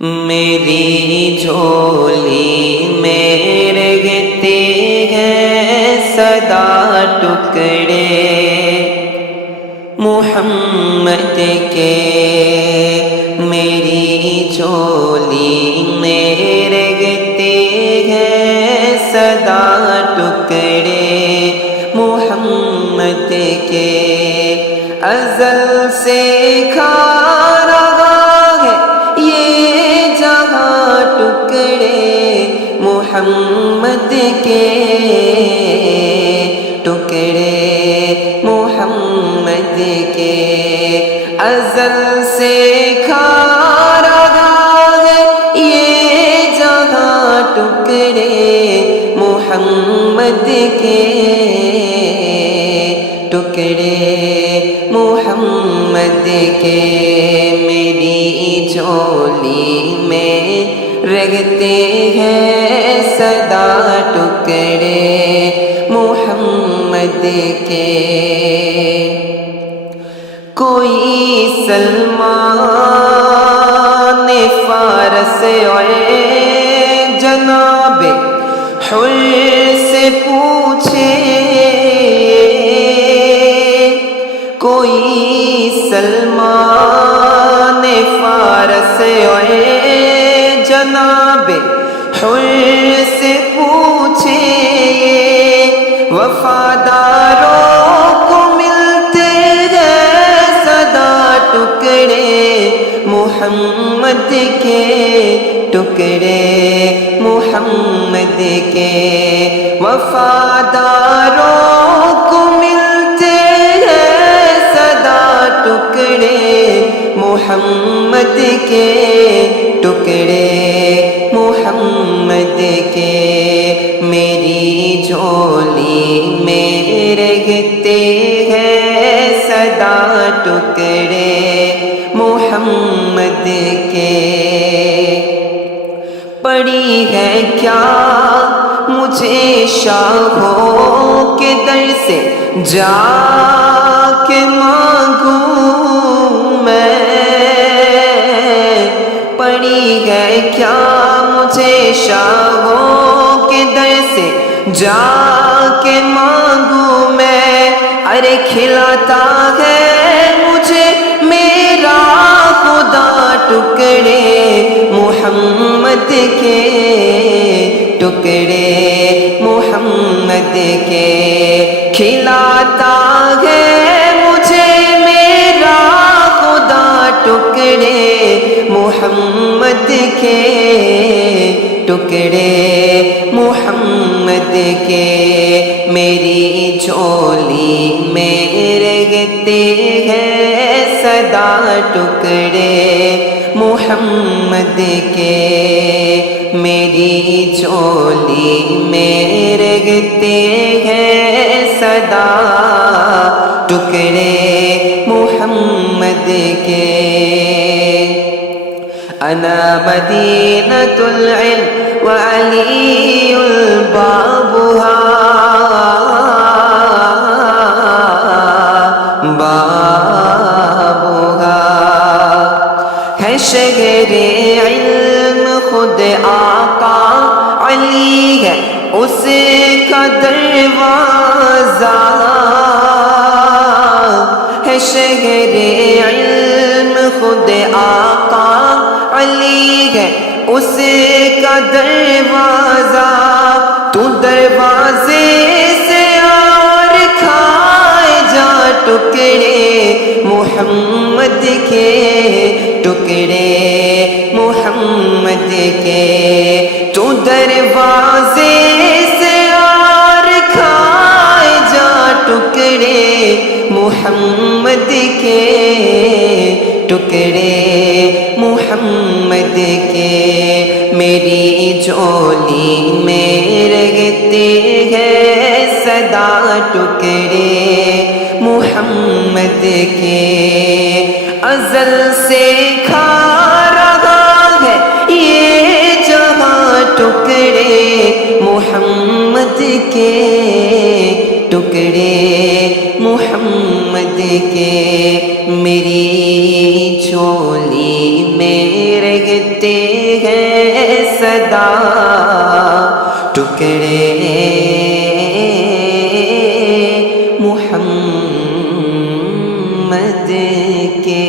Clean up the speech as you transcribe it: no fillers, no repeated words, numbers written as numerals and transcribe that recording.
میری جھولی میں رہتے ہیں سدا ٹکڑے محمد کے، میری جھولی میں رہتے ہیں سدا ٹکڑے محمد کے، ازل سے کھا محمد کے ٹکڑے محمد کے، ازل سے کھا رہا ہے یہ جہاں ٹکڑے محمد کے، ٹکڑے محمد کے، میری جھولی میں رہتے ہیں سدا ٹکڑے محمد کے۔ کوئی سلمان فارس جناب حر سے پوچھے، کوئی سلمان فارس جناب حر سے پوچھے، وفاداروں کو ملتے ہیں سدا ٹکڑے محمد کے، ٹکڑے محمد کے، وفاداروں کو ملتے ہیں سدا ٹکڑے محمد کے، ٹکڑے محمد کے، میری جھولی میں رہتے ہیں سدا ٹکڑے محمد کے۔ پڑی ہے کیا مجھے شاہوں کے در سے جا کے مانگوں میں، پڑی ہے کیا مجھے شاہوں کے در سے جا کے مانگوں میں، ارے کھلاتا ہے مجھے میرا خدا ٹکڑے محمد کے، ٹکڑے محمد کے، کھلاتا ہے مجھے میرا خدا ٹکڑے محمد کے، ٹکڑے محمد کے، میری جھولی میں رہتے ہیں سدا ٹکڑے محمد کے، میری جھولی میں رہتے ہیں سدا ٹکڑے محمد کے۔ انا مدینۃ العلم وعلی بابها، بابها ہے شہر علم خود آقا علی ہے اس کا دروازہ، ہے شہر علم خود آقا علی ہے اس کا دروازہ، تو دروازے سے اور کھائے جا ٹکڑے محمد کے، ٹکڑے محمد کے، تو دروازے سے اور کھائے جا ٹکڑے محمد کے، ٹکڑے محمد کے، میری جھولی میں رہتے ہیں سدا ٹکڑے محمد کے، ازل سے کھا رہا ہے یہ جہاں ٹکڑے محمد کے، ٹکڑے محمد کے، میری جھولی میں رہ دیتے ہیں صدا ٹکڑے محمد کے